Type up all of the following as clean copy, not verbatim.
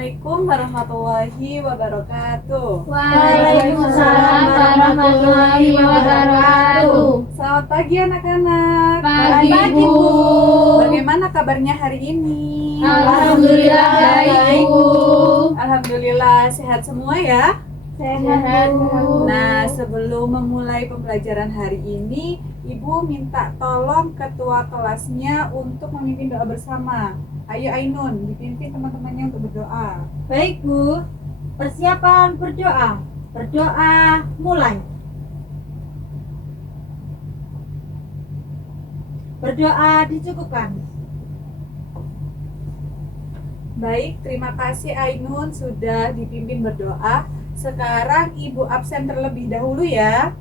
Assalamualaikum warahmatullahi wabarakatuh. Waalaikumsalam warahmatullahi wabarakatuh. Selamat pagi anak-anak. Pagi, Bu. Bagaimana kabarnya hari ini? Alhamdulillah baik, Bu. Alhamdulillah sehat semua ya. Sehat, Bu. Nah, sebelum memulai pembelajaran hari ini, Ibu minta tolong ketua kelasnya untuk memimpin doa bersama. Ayo Ainun, dipimpin teman-temannya untuk berdoa. Baik, Bu. Persiapan berdoa. Berdoa mulai. Berdoa dicukupkan. Baik, terima kasih Ainun sudah dipimpin berdoa. Sekarang Ibu absen terlebih dahulu ya.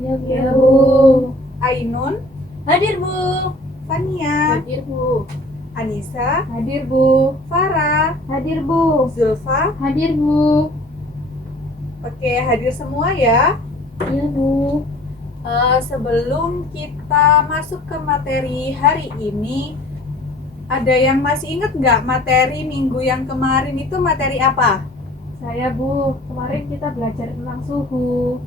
Ya, Bu. Ainun, Hadir, Bu. Fania, Hadir, Bu. Anissa, Hadir, Bu. Farah, Hadir, Bu. Zulfa. Hadir, Bu. Oke, hadir semua ya. Iya, Bu. Sebelum kita masuk ke materi hari ini, ada yang masih ingat nggak materi minggu yang kemarin itu materi apa? Saya, Bu. Kemarin kita belajar tentang suhu.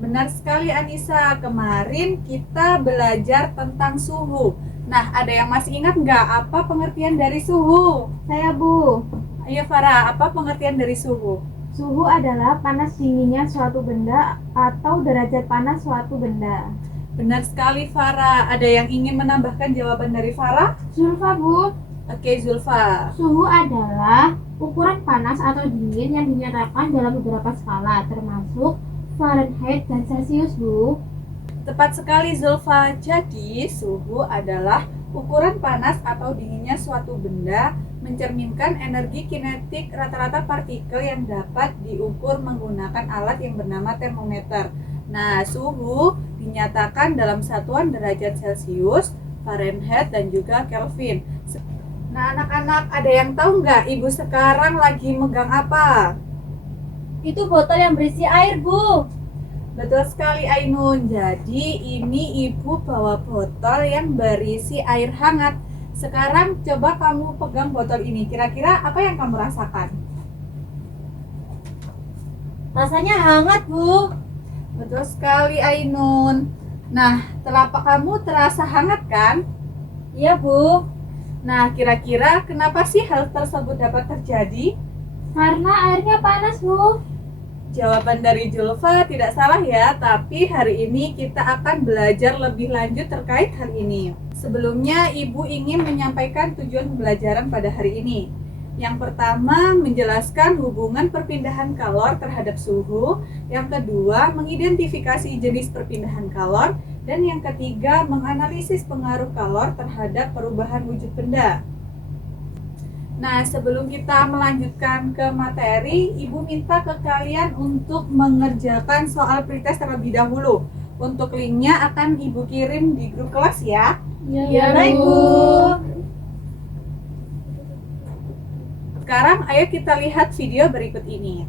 Benar sekali Anissa, kemarin kita belajar tentang suhu. Nah, ada yang masih ingat nggak apa pengertian dari suhu? Saya, Bu. Ayo Farah, apa pengertian dari suhu? Suhu adalah panas dinginnya suatu benda atau derajat panas suatu benda. Benar sekali Farah. Ada yang ingin menambahkan jawaban dari Farah? Zulfa, Bu. Oke Zulfa. Suhu adalah ukuran panas atau dingin yang dinyatakan dalam beberapa skala, termasuk Fahrenheit dan Celcius, Bu. Tepat sekali Zulfa. Jadi suhu adalah ukuran panas atau dinginnya suatu benda, mencerminkan energi kinetik rata-rata partikel yang dapat diukur menggunakan alat yang bernama termometer. Nah, suhu dinyatakan dalam satuan derajat Celcius, Fahrenheit, dan juga Kelvin. Nah, anak-anak, ada yang tahu nggak Ibu sekarang lagi megang apa? Itu botol yang berisi air, Bu. Betul sekali Ainun. Jadi ini Ibu bawa botol yang berisi air hangat. Sekarang coba kamu pegang botol ini. Kira-kira apa yang kamu rasakan? Rasanya hangat, Bu. Betul sekali Ainun. Nah, telapak kamu terasa hangat kan? Iya, Bu. Nah, kira-kira kenapa sih hal tersebut dapat terjadi? Karena airnya panas, Bu. Jawaban dari Julfa tidak salah ya, tapi hari ini kita akan belajar lebih lanjut terkait hal ini. Sebelumnya, Ibu ingin menyampaikan tujuan pembelajaran pada hari ini. Yang pertama, menjelaskan hubungan perpindahan kalor terhadap suhu. Yang kedua, mengidentifikasi jenis perpindahan kalor. Dan yang ketiga, menganalisis pengaruh kalor terhadap perubahan wujud benda. Nah, sebelum kita melanjutkan ke materi, Ibu minta ke kalian untuk mengerjakan soal pretest terlebih dahulu. Untuk linknya akan Ibu kirim di grup kelas ya. Iya, Baik, Bu. Sekarang ayo kita lihat video berikut ini.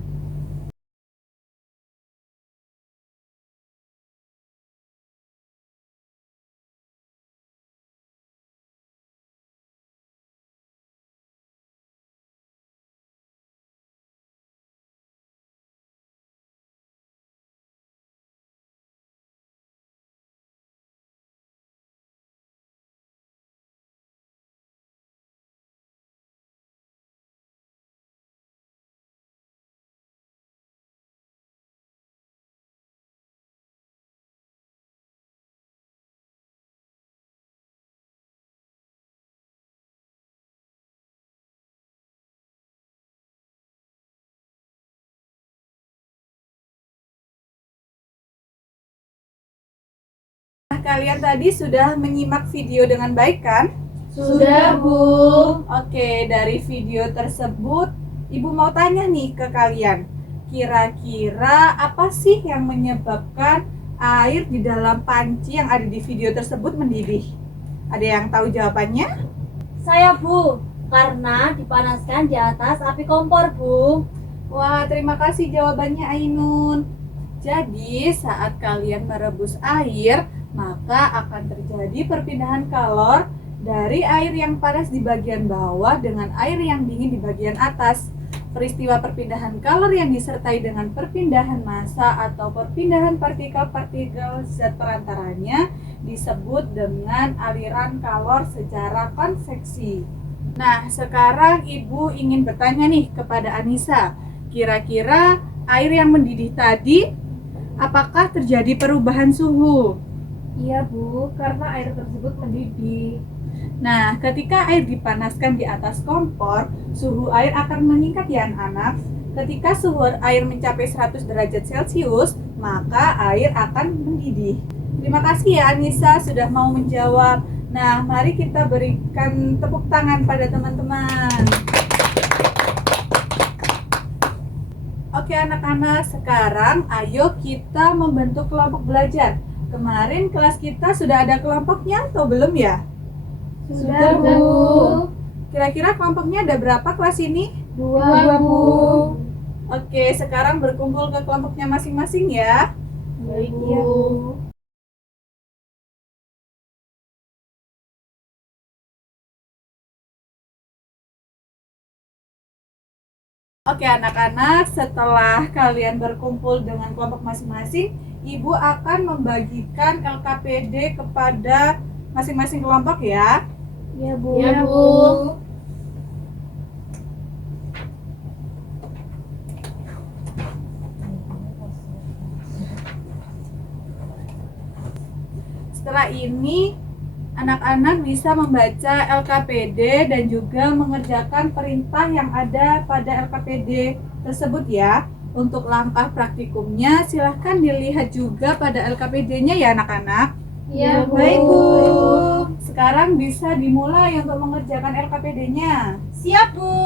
Kalian tadi sudah menyimak video dengan baik kan? Sudah, Bu. Oke, dari video tersebut Ibu mau tanya nih ke kalian. Kira-kira apa sih yang menyebabkan air di dalam panci yang ada di video tersebut mendidih? Ada yang tahu jawabannya? Saya, Bu. Karena dipanaskan di atas api kompor, Bu. Wah, terima kasih jawabannya Ainun. Jadi, saat kalian merebus air, maka akan terjadi perpindahan kalor dari air yang panas di bagian bawah dengan air yang dingin di bagian atas. Peristiwa perpindahan kalor yang disertai dengan perpindahan massa atau perpindahan partikel-partikel zat perantaranya disebut dengan aliran kalor secara konveksi. Nah, sekarang Ibu ingin bertanya nih kepada Anissa, kira-kira air yang mendidih tadi apakah terjadi perubahan suhu? Iya Bu, karena air tersebut mendidih. Nah, ketika air dipanaskan di atas kompor, suhu air akan meningkat ya anak-anak. Ketika suhu air mencapai 100 derajat Celcius, maka air akan mendidih. Terima kasih ya Anissa sudah mau menjawab. Nah, mari kita berikan tepuk tangan pada teman-teman. Oke anak-anak, sekarang ayo kita membentuk kelompok belajar. Kemarin kelas kita sudah ada kelompoknya atau belum ya? Sudah Bu. Kira-kira kelompoknya ada berapa kelas ini? 2 Bu. Oke, sekarang berkumpul ke kelompoknya masing-masing ya. Baik ya Bu. Oke anak-anak, setelah kalian berkumpul dengan kelompok masing-masing, Ibu akan membagikan LKPD kepada masing-masing kelompok ya. Iya Bu. Iya, Bu. Setelah ini, anak-anak bisa membaca LKPD dan juga mengerjakan perintah yang ada pada LKPD tersebut ya. Untuk langkah praktikumnya, silahkan dilihat juga pada LKPD-nya ya anak-anak. Iya Bu. Baik Bu, sekarang bisa dimulai untuk mengerjakan LKPD-nya. Siap, Bu.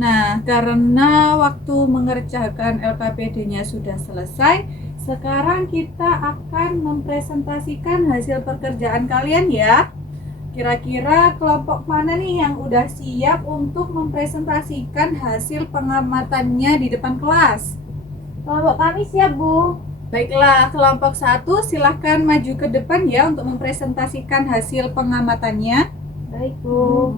Nah, karena waktu mengerjakan LKPD-nya sudah selesai, sekarang kita akan mempresentasikan hasil pekerjaan kalian ya. Kira-kira kelompok mana nih yang udah siap untuk mempresentasikan hasil pengamatannya di depan kelas? Kelompok kami siap Bu. Baiklah, kelompok 1 silahkan maju ke depan ya untuk mempresentasikan hasil pengamatannya. Baik Bu.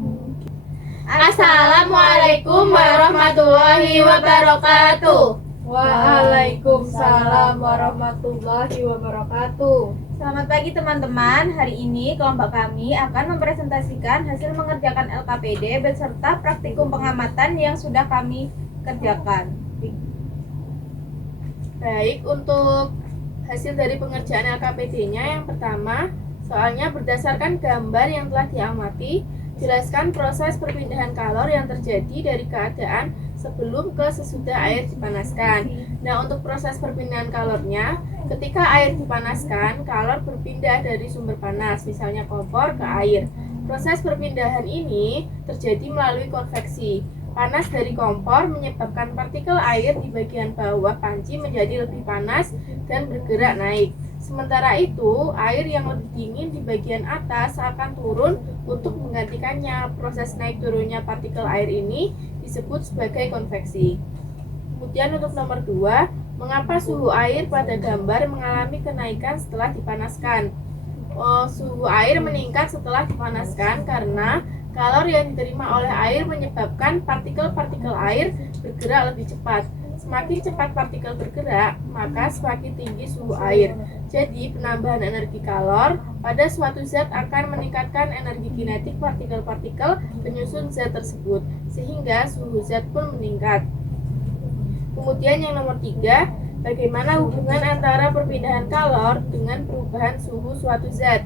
Assalamualaikum warahmatullahi wabarakatuh. Waalaikumsalam warahmatullahi wabarakatuh. Selamat pagi teman-teman. Hari ini kelompok kami akan mempresentasikan hasil mengerjakan LKPD beserta praktikum pengamatan yang sudah kami kerjakan. Baik, untuk hasil dari pengerjaan LKPD-nya yang pertama, soalnya berdasarkan gambar yang telah diamati, jelaskan proses perpindahan kalor yang terjadi dari keadaan sebelum ke sesudah air dipanaskan. Nah, untuk proses perpindahan kalornya, ketika air dipanaskan, kalor berpindah dari sumber panas, misalnya kompor, ke air. Proses perpindahan ini terjadi melalui konveksi. Panas dari kompor menyebabkan partikel air di bagian bawah panci menjadi lebih panas dan bergerak naik. Sementara itu, air yang lebih dingin di bagian atas akan turun untuk menggantikannya. Proses naik turunnya partikel air ini disebut sebagai konveksi. Kemudian untuk nomor 2, mengapa suhu air pada gambar mengalami kenaikan setelah dipanaskan? Suhu air meningkat setelah dipanaskan karena kalor yang diterima oleh air menyebabkan partikel-partikel air bergerak lebih cepat. Semakin cepat partikel bergerak, maka semakin tinggi suhu air. Jadi, penambahan energi kalor pada suatu zat akan meningkatkan energi kinetik partikel-partikel penyusun zat tersebut, sehingga suhu zat pun meningkat. Kemudian yang nomor 3, bagaimana hubungan antara perpindahan kalor dengan perubahan suhu suatu zat?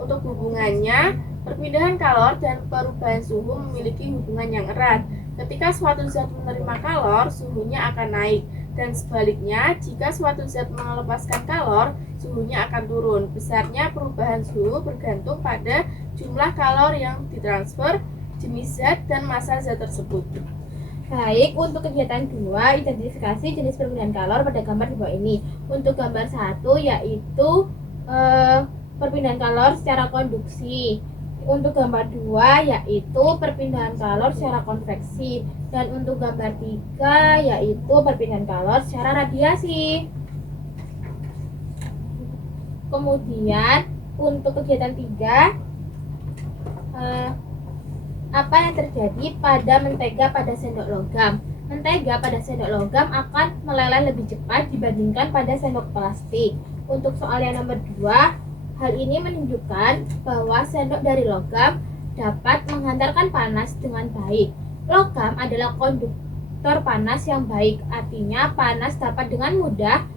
Untuk hubungannya, perpindahan kalor dan perubahan suhu memiliki hubungan yang erat. Ketika suatu zat menerima kalor, suhunya akan naik. Dan sebaliknya, jika suatu zat melepaskan kalor, suhunya akan turun. Besarnya perubahan suhu bergantung pada jumlah kalor yang ditransfer, jenis zat, dan massa zat tersebut. Baik, untuk kegiatan 2, identifikasi jenis perpindahan kalor pada gambar di bawah ini. Untuk gambar 1 yaitu perpindahan kalor secara konduksi. Untuk gambar 2 yaitu perpindahan kalor secara konveksi. Dan untuk gambar 3 yaitu perpindahan kalor secara radiasi. Kemudian untuk kegiatan 3, apa yang terjadi pada mentega pada sendok logam? Mentega pada sendok logam akan meleleh lebih cepat dibandingkan pada sendok plastik. Untuk soal yang nomor 2, hal ini menunjukkan bahwa sendok dari logam dapat menghantarkan panas dengan baik. Logam adalah konduktor panas yang baik, artinya panas dapat dengan mudah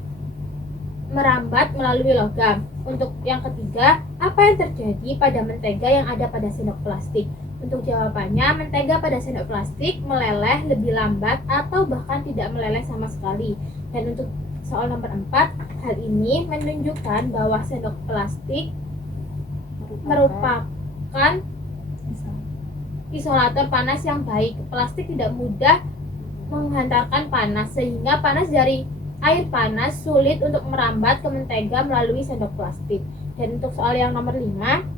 merambat melalui logam. Untuk yang ketiga, apa yang terjadi pada mentega yang ada pada sendok plastik? Untuk jawabannya, mentega pada sendok plastik meleleh lebih lambat atau bahkan tidak meleleh sama sekali. Dan untuk soal nomor 4, hal ini menunjukkan bahwa sendok plastik merupakan isolator panas yang baik. Plastik tidak mudah menghantarkan panas, sehingga panas dari air panas sulit untuk merambat ke mentega melalui sendok plastik. Dan untuk soal yang nomor 5,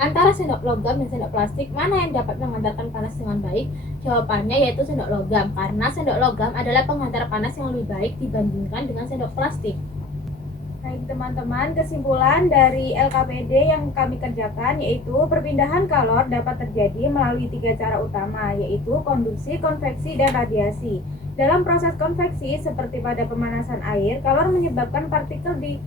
antara sendok logam dan sendok plastik, mana yang dapat menghantarkan panas dengan baik? Jawabannya yaitu sendok logam, karena sendok logam adalah penghantar panas yang lebih baik dibandingkan dengan sendok plastik. Baik teman-teman, kesimpulan dari LKPD yang kami kerjakan yaitu perpindahan kalor dapat terjadi melalui 3 cara utama, yaitu konduksi, konveksi, dan radiasi. Dalam proses konveksi, seperti pada pemanasan air, kalor menyebabkan partikel di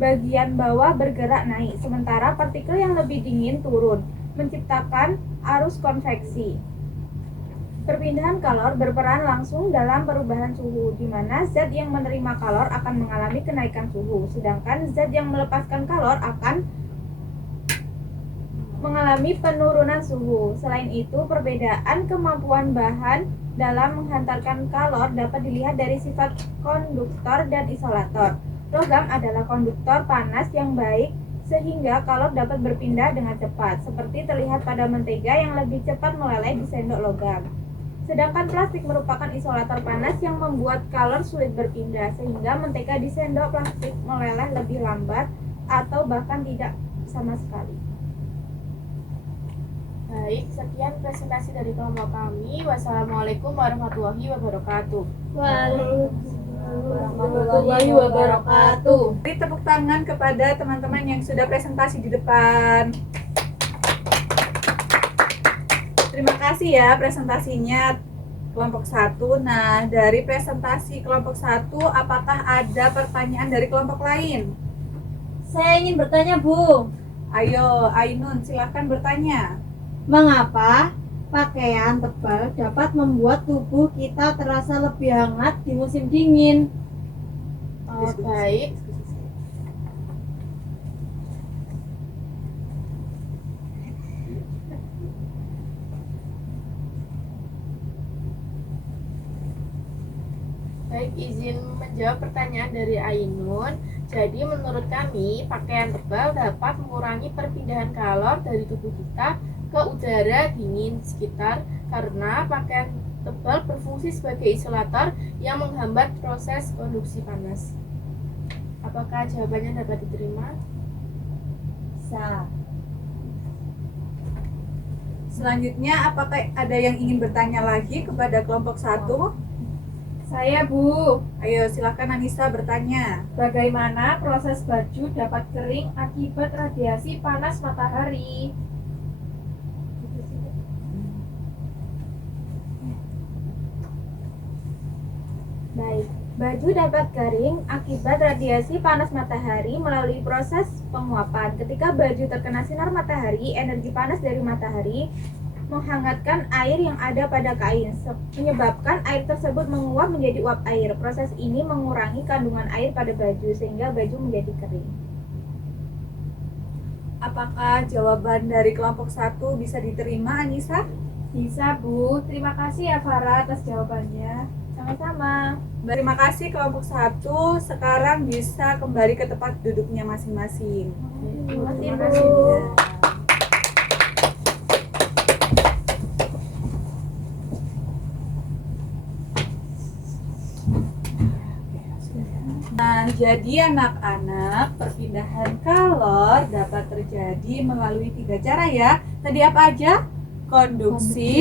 bagian bawah bergerak naik, sementara partikel yang lebih dingin turun, menciptakan arus konveksi. Perpindahan kalor berperan langsung dalam perubahan suhu, di mana zat yang menerima kalor akan mengalami kenaikan suhu, sedangkan zat yang melepaskan kalor akan mengalami penurunan suhu. Selain itu, perbedaan kemampuan bahan dalam menghantarkan kalor dapat dilihat dari sifat konduktor dan isolator. Logam adalah konduktor panas yang baik sehingga kalor dapat berpindah dengan cepat, seperti terlihat pada mentega yang lebih cepat meleleh di sendok logam. Sedangkan plastik merupakan isolator panas yang membuat kalor sulit berpindah, sehingga mentega di sendok plastik meleleh lebih lambat atau bahkan tidak sama sekali. Baik, sekian presentasi dari kelompok kami. Wassalamualaikum warahmatullahi wabarakatuh. Warahmatullahi wabarakatuh. Beri tepuk tangan kepada teman-teman yang sudah presentasi di depan. Terima kasih ya presentasinya kelompok 1. Nah, dari presentasi kelompok 1, apakah ada pertanyaan dari kelompok lain? Saya ingin bertanya, Bu. Ayo, Ainun, silakan bertanya. Mengapa pakaian tebal dapat membuat tubuh kita terasa lebih hangat di musim dingin? Baik, baik, izin menjawab pertanyaan dari Ainun. Jadi menurut kami, pakaian tebal dapat mengurangi perpindahan kalor dari tubuh kita ke udara dingin sekitar karena pakaian tebal berfungsi sebagai isolator yang menghambat proses konduksi panas. Apakah jawabannya dapat diterima? Bisa. Selanjutnya, apakah ada yang ingin bertanya lagi kepada kelompok 1? Saya, Bu. Ayo, silakan Anissa bertanya. Bagaimana proses baju dapat kering akibat radiasi panas matahari? Baik, baju dapat kering akibat radiasi panas matahari melalui proses penguapan. Ketika baju terkena sinar matahari, energi panas dari matahari menghangatkan air yang ada pada kain, menyebabkan air tersebut menguap menjadi uap air. Proses ini mengurangi kandungan air pada baju sehingga baju menjadi kering. Apakah jawaban dari kelompok 1 bisa diterima, Anissa? Bisa, Bu. Terima kasih ya Farah atas jawabannya. Sama-sama. Terima kasih kelompok 1. Sekarang bisa kembali ke tempat duduknya masing-masing. Terima kasih, Terima Bu. kasih. Ya. Nah, jadi anak-anak, perpindahan kalor dapat terjadi melalui 3 cara ya. Tadi apa aja? Konduksi.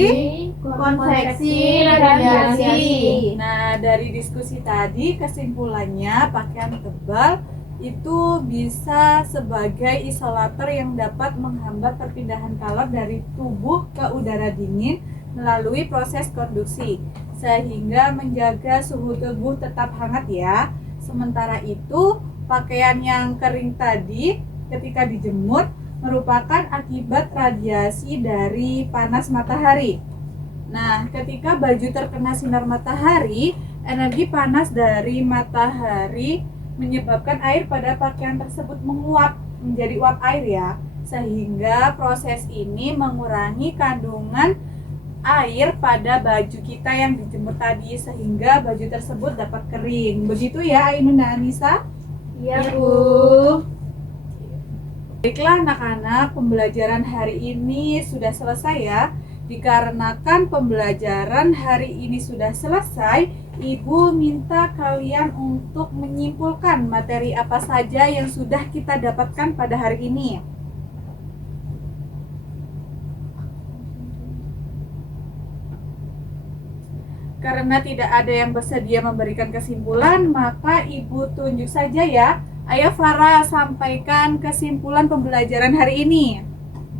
konveksi, radiasi. Nah, dari diskusi tadi kesimpulannya pakaian tebal itu bisa sebagai isolator yang dapat menghambat perpindahan kalor dari tubuh ke udara dingin melalui proses konduksi sehingga menjaga suhu tubuh tetap hangat ya. Sementara itu, pakaian yang kering tadi ketika dijemur merupakan akibat radiasi dari panas matahari. Nah, ketika baju terkena sinar matahari, energi panas dari matahari menyebabkan air pada pakaian tersebut menguap menjadi uap air ya. Sehingga proses ini mengurangi kandungan air pada baju kita yang dijemur tadi sehingga baju tersebut dapat kering. Begitu ya Ainun dan Anissa? Iya, Bu. Baiklah anak-anak, pembelajaran hari ini sudah selesai ya. Dikarenakan pembelajaran hari ini sudah selesai, Ibu minta kalian untuk menyimpulkan materi apa saja yang sudah kita dapatkan pada hari ini. Karena tidak ada yang bersedia memberikan kesimpulan, maka Ibu tunjuk saja ya. Ayo Farah, sampaikan kesimpulan pembelajaran hari ini.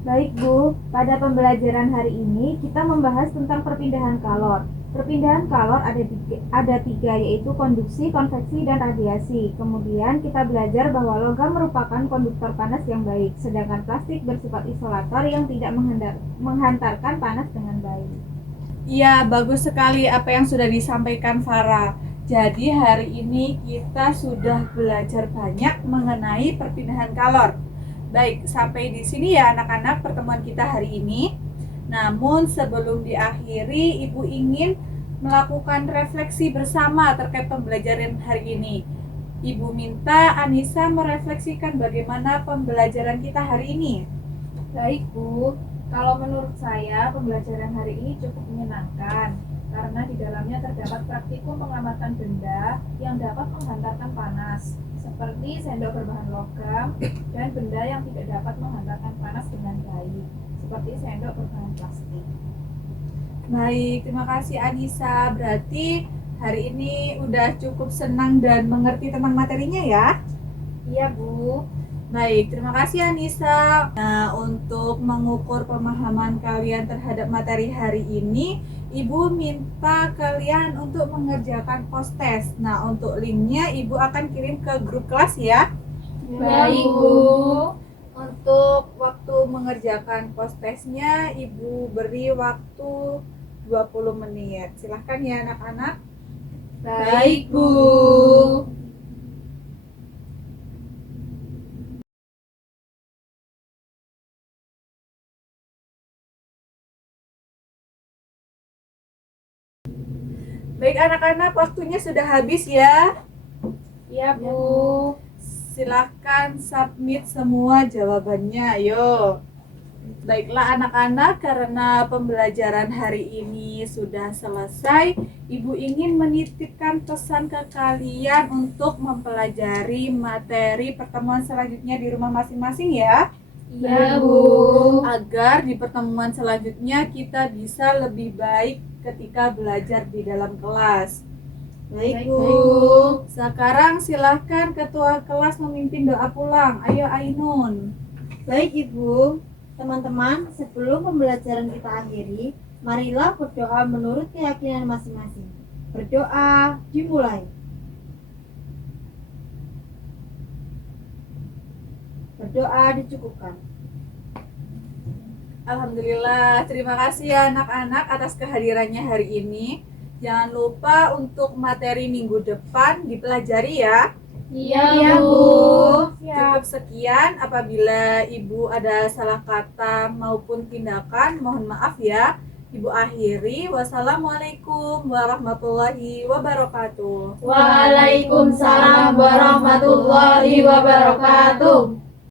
Baik, Bu. Pada pembelajaran hari ini kita membahas tentang perpindahan kalor. Perpindahan kalor ada tiga, yaitu konduksi, konveksi, dan radiasi. Kemudian kita belajar bahwa logam merupakan konduktor panas yang baik, sedangkan plastik bersifat isolator yang tidak menghantarkan panas dengan baik. Iya, bagus sekali apa yang sudah disampaikan Farah. Jadi hari ini kita sudah belajar banyak mengenai perpindahan kalor. Baik, sampai di sini ya anak-anak pertemuan kita hari ini. Namun sebelum diakhiri, Ibu ingin melakukan refleksi bersama terkait pembelajaran hari ini. Ibu minta Anissa merefleksikan bagaimana pembelajaran kita hari ini. Baik, Bu. Kalau menurut saya, pembelajaran hari ini cukup menyenangkan karena di dalamnya terdapat praktikum pengamatan benda yang dapat menghantarkan panas, seperti sendok berbahan logam dan benda yang tidak dapat menghantarkan panas dengan baik, seperti sendok berbahan plastik. Baik, terima kasih Anissa. Berarti hari ini udah cukup senang dan mengerti tentang materinya ya? Iya, Bu. Baik, terima kasih Anissa. Nah, untuk mengukur pemahaman kalian terhadap materi hari ini, Ibu minta kalian untuk mengerjakan post-test. Nah, untuk linknya Ibu akan kirim ke grup kelas ya. Baik, Bu. Untuk waktu mengerjakan post-testnya, Ibu beri waktu 20 menit. Silahkan ya anak-anak. Baik, Bu. Baik anak-anak, waktunya sudah habis ya. Iya, Bu. Silahkan submit semua jawabannya, ayo. Baiklah anak-anak, karena pembelajaran hari ini sudah selesai, Ibu ingin menitipkan pesan ke kalian untuk mempelajari materi pertemuan selanjutnya di rumah masing-masing ya. Iya, Bu. Agar di pertemuan selanjutnya kita bisa lebih baik ketika belajar di dalam kelas. Baik, Bu. Sekarang silahkan ketua kelas memimpin doa pulang. Ayo Ainun. Baik, Ibu. Teman-teman, sebelum pembelajaran kita akhiri, marilah berdoa menurut keyakinan masing-masing. Berdoa dimulai. Berdoa dicukupkan. Alhamdulillah, terima kasih ya anak-anak atas kehadirannya hari ini. Jangan lupa untuk materi minggu depan dipelajari ya. Iya, Bu. Cukup sekian, apabila Ibu ada salah kata maupun tindakan, mohon maaf ya. Ibu akhiri, wassalamualaikum warahmatullahi wabarakatuh. Waalaikumsalam warahmatullahi wabarakatuh.